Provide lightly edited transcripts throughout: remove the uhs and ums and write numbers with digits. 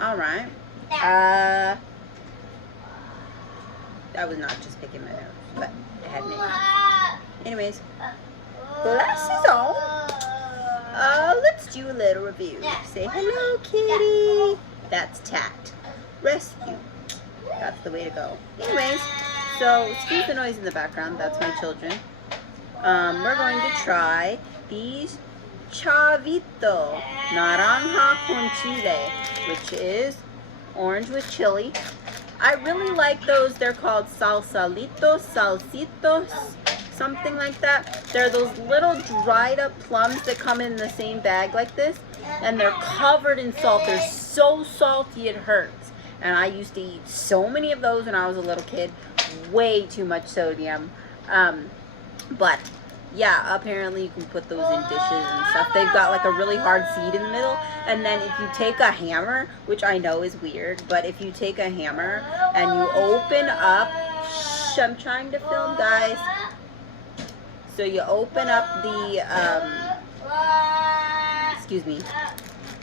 All right. I was not just picking my nose, but I had an anyways, glasses on. Let's do a little review. Say hello, kitty. That's tact. Rescue. That's the way to go. Anyways, so excuse the noise in the background. That's my children. We're going to try these Chavito Naranja con Chile, which is orange with chili. I really like those. They're called salsalitos, salsitos, something like that. They're those little dried up plums that come in the same bag like this, and they're covered in salt. They're so salty it hurts. And I used to eat so many of those when I was a little kid. Way too much sodium. But yeah, apparently you can put those in dishes and stuff. They've got like a really hard seed in the middle, and then if you take a hammer, which I know is weird, but if you take a hammer and you open up, shh, I'm trying to film, guys. So you open up the, excuse me,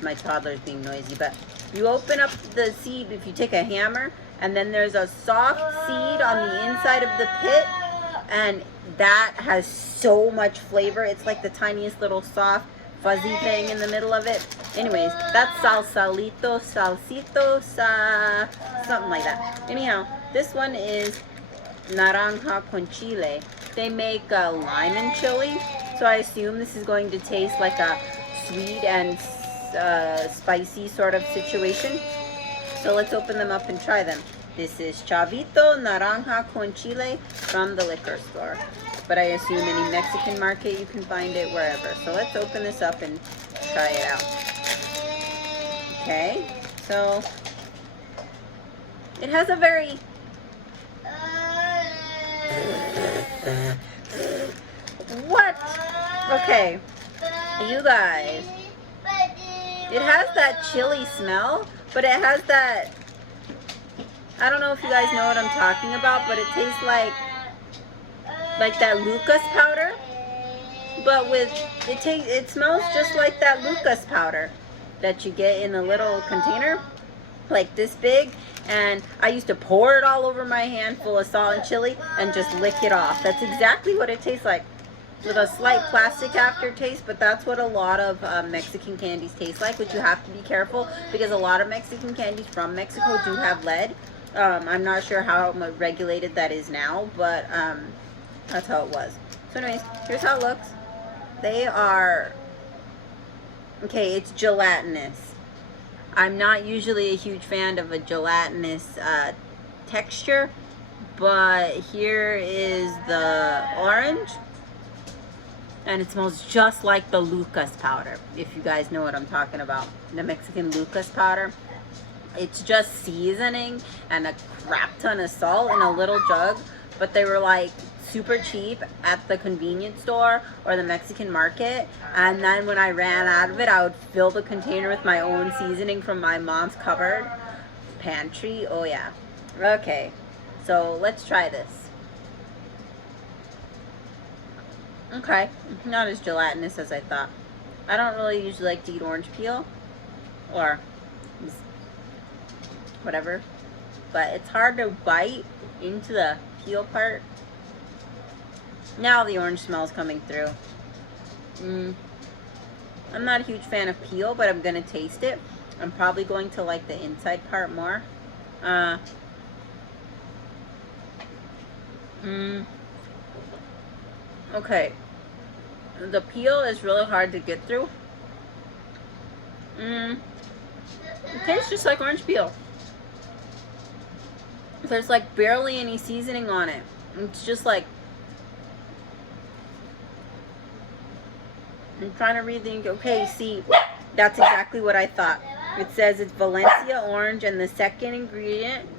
my toddler's being noisy, but you open up the seed if you take a hammer, and then there's a soft seed on the inside of the pit, and that has so much flavor. It's like the tiniest little soft fuzzy thing in the middle of it. Anyways, that's salsalito, salsito, something like that. Anyhow, this one is Naranja con Chile. They make lime and chili, so I assume this is going to taste like a sweet and spicy sort of situation. So let's open them up and try them. This is Chavito Naranja con Chile from the liquor store. But I assume any Mexican market you can find it wherever. So let's open this up and try it out. Okay, so it has a very what? Okay, you guys, it has that chili smell, but it has that, I don't know if you guys know what I'm talking about, but it tastes like that Lucas powder, but with it smells just like that Lucas powder that you get in a little container like this big, and I used to pour it all over my hand full of salt and chili and just lick it off. That's exactly what it tastes like, with a slight plastic aftertaste, but that's what a lot of Mexican candies taste like, which you have to be careful because a lot of Mexican candies from Mexico do have lead. I'm not sure how regulated that is now, but that's how it was. So anyways, here's how it looks. They are, okay, it's gelatinous. I'm not usually a huge fan of a gelatinous texture, but here is the orange, and it smells just like the Lucas powder, if you guys know what I'm talking about. The Mexican Lucas powder. It's just seasoning and a crap ton of salt in a little jug, but they were like super cheap at the convenience store or the Mexican market. And then when I ran out of it, I would fill the container with my own seasoning from my mom's cupboard pantry. Oh yeah. Okay, so let's try this. Okay, not as gelatinous as I thought. I don't really usually like to eat orange peel or whatever, but it's hard to bite into the peel part. Now the orange smell is coming through. I'm not a huge fan of peel, but I'm gonna taste it. I'm probably going to like the inside part more. Okay, the peel is really hard to get through. It tastes just like orange peel. There's like barely any seasoning on it. It's just like, I'm trying to read the, okay, see, that's exactly what I thought. It says it's Valencia orange, and the second ingredient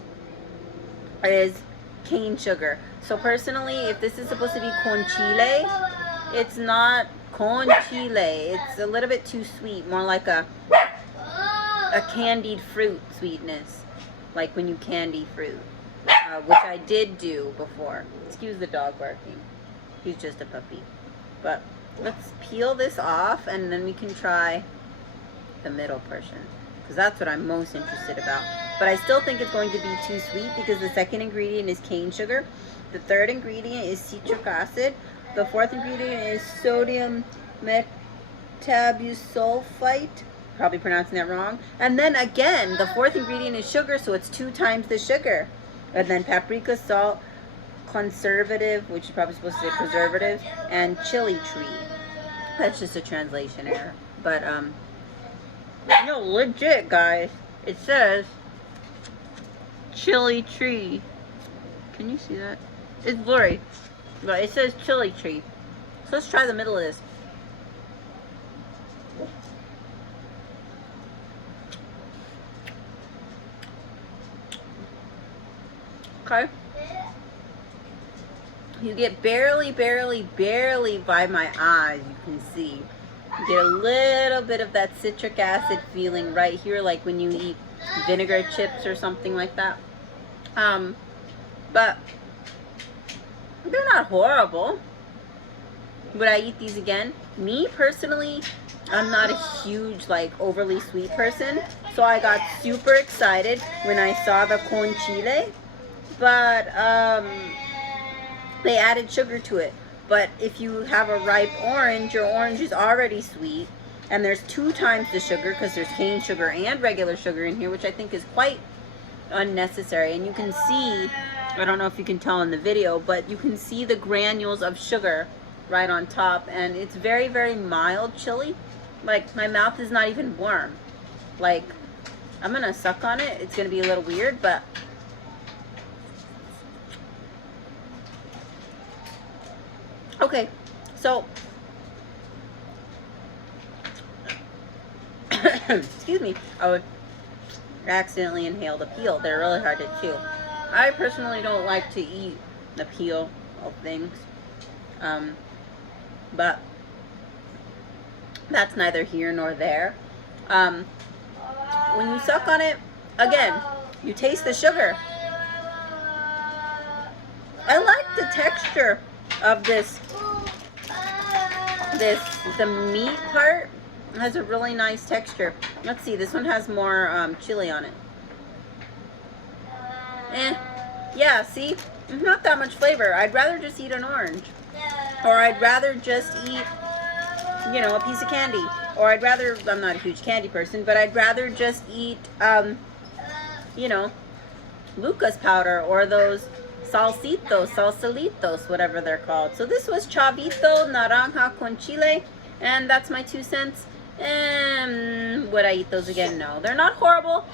is cane sugar. So personally, if this is supposed to be con chile, it's not con chile. It's a little bit too sweet, more like a candied fruit sweetness, like when you candy fruit, which I did do before. Excuse the dog barking. He's just a puppy. But let's peel this off, and then we can try the middle portion. because that's what I'm most interested about. But I still think it's going to be too sweet because the second ingredient is cane sugar. The third ingredient is citric acid. The fourth ingredient is sodium metabusulfite. Probably pronouncing that wrong. And then again, the fourth ingredient is sugar, so it's 2 times the sugar. And then paprika, salt, conservative, which is probably supposed to say preservative, and chili tree. That's just a translation error. But, no, legit, guys. It says chili tree. Can you see that? It's blurry. But it says chili tree. So let's try the middle of this. Okay. You get barely by my eyes, you can see. You get a little bit of that citric acid feeling right here, like when you eat vinegar chips or something like that. But they're not horrible. Would I eat these again? Me personally, I'm not a huge, like, overly sweet person. So I got super excited when I saw the con chile. But they added sugar to it. But if you have a ripe orange, your orange is already sweet. And there's 2 times the sugar because there's cane sugar and regular sugar in here, which I think is quite unnecessary. And you can see, I don't know if you can tell in the video, but you can see the granules of sugar right on top. And it's very mild chili. Like, my mouth is not even warm. Like, I'm going to suck on it. It's going to be a little weird, but... Okay, so, excuse me, I accidentally inhaled a peel. They're really hard to chew. I personally don't like to eat the peel of things, but that's neither here nor there. When you suck on it, again, you taste the sugar. I like the texture of the meat part has a really nice texture. Let's see, this one has more chili on it. Yeah, see, there's not that much flavor. I'd rather just eat an orange, or I'd rather just eat, you know, a piece of candy, or I'd rather, I'm not a huge candy person, but I'd rather just eat, you know, Lucas powder, or those salsalitos, whatever they're called. So this was Chavito Naranja con Chile, and that's my 2 cents. And would I eat those again? No. They're not horrible,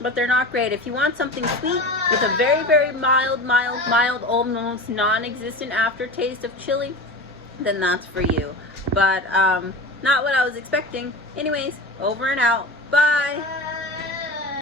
but they're not great. If you want something sweet with a very mild, almost non-existent aftertaste of chili, then that's for you. But not what I was expecting. Anyways, over and out. Bye.